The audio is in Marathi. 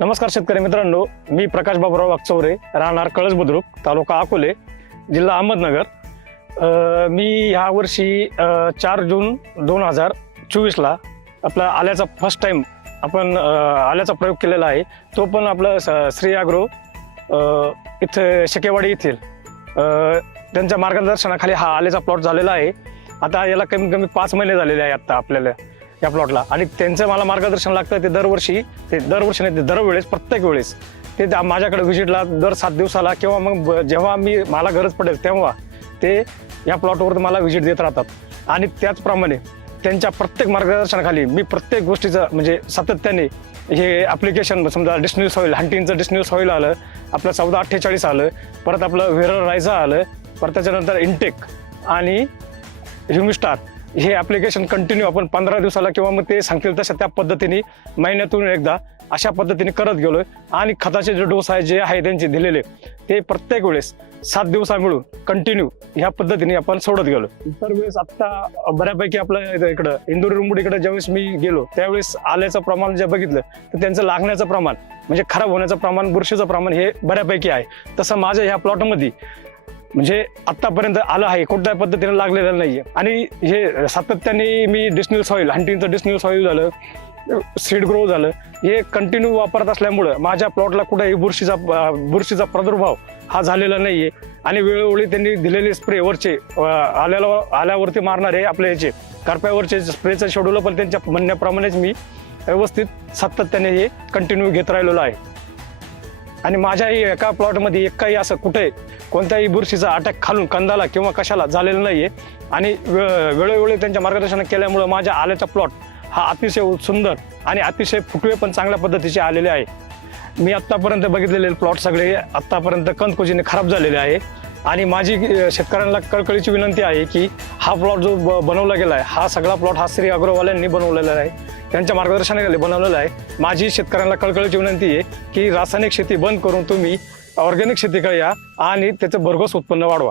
नमस्कार शेतकरी मित्रांनो, मी प्रकाश बाबूराव वागचौरे, राहणार कळस बुद्रुक, तालुका अकोले, जिल्हा अहमदनगर। मी ह्या वर्षी 4 जून 2024ला आपला आल्याचा फर्स्ट टाइम आपण आल्याचा प्रयोग केलेला आहे। तो पण आपलं श्री ॲग्रो इथे शेकेवाडी येथील त्यांच्या मार्गदर्शनाखाली हा आल्याचा प्लॉट झालेला आहे। आता याला कमीत कमी 5 महिने झालेले आहे आता आपल्याला या प्लॉटला, आणि त्यांचं मला मार्गदर्शन लागतं। ते दरवर्षी नाही, ते दरवेळेस प्रत्येक वेळेस ते माझ्याकडे व्हिजिटला दर 7 दिवसाला किंवा मग जेव्हा मला गरज पडेल तेव्हा ते या प्लॉटवर मला व्हिजिट देत राहतात। आणि त्याचप्रमाणे त्यांच्या प्रत्येक मार्गदर्शनाखाली मी प्रत्येक गोष्टीचं म्हणजे सातत्याने हे ॲप्लिकेशन, समजा डिस्निल सॉईल, हंटिंगचं डिस्निल सॉईल आलं, आपलं 1448 आलं, परत आपलं व्हेरल रायझा आलं, परत त्याच्यानंतर इंटेक आणि ह्युमिस्टार हे ॲप्लिकेशन कंटिन्यू आपण 15 दिवसाला किंवा मग ते सांगतील तशा त्या पद्धतीने महिन्यातून एकदा अशा पद्धतीने करत गेलोय। आणि खताचे जे डोस आहे जे आहे त्यांचे दिलेले ते प्रत्येक वेळेस 7 दिवसा मिळून कंटिन्यू ह्या पद्धतीने आपण सोडत गेलो। इतर वेळेस आता बऱ्यापैकी आपलं इकडं इंदूर रुंबडी इकडे ज्यावेळेस मी गेलो त्यावेळेस आल्याचं प्रमाण जे बघितलं तर त्यांचं लागण्याचं प्रमाण म्हणजे खराब होण्याचं प्रमाण, बुरशीचं प्रमाण हे बऱ्यापैकी आहे। तसं माझ्या ह्या प्लॉटमध्ये म्हणजे आतापर्यंत आलं आहे, कोणत्याही पद्धतीने लागलेलं नाहीये। आणि हे सातत्याने मी डिस्निल सॉईल, हंटिंगचं डिस्निल सॉईल झालं, सीड ग्रो झालं, हे कंटिन्यू वापरत असल्यामुळं माझ्या प्लॉटला कुठेही बुरशीचा प्रादुर्भाव हा झालेला नाहीये। आणि वेळोवेळी त्यांनी दिलेले स्प्रे वरचे आल्यावरती मारणारे आपले याचे करप्यावरचे स्प्रेचं शेड्यूल पण त्यांच्या म्हणण्याप्रमाणेच मी व्यवस्थित सातत्याने हे कंटिन्यू घेत राहिलेलो आहे। आणि माझ्याही एका प्लॉटमध्ये एकही असं कुठे कोणत्याही बुरशीचा अटॅक खालून कंदाला किंवा कशाला झालेला नाहीये। आणि वेळोवेळी त्यांच्या मार्गदर्शन केल्यामुळं माझ्या आल्याचा प्लॉट हा अतिशय सुंदर आणि अतिशय फुटवे पण चांगल्या पद्धतीचे आलेले आहे। मी आत्तापर्यंत बघितलेले प्लॉट सगळे आत्तापर्यंत कंदकुजीने खराब झालेले आहे। आणि माझी शेतकऱ्यांना कळकळीची विनंती आहे की हा प्लॉट जो बनवला गेला आहे हा सगळा प्लॉट हा श्री ॲग्रोवाल्यांनी बनवलेला आहे, त्यांच्या मार्गदर्शनाखाली बनवलेला आहे। माझी शेतकऱ्यांना कळकळीची विनंती आहे की रासायनिक शेती बंद करून तुम्ही ऑर्गॅनिक शेतीकडे या आणि त्याचं भरघोस उत्पन्न वाढवा।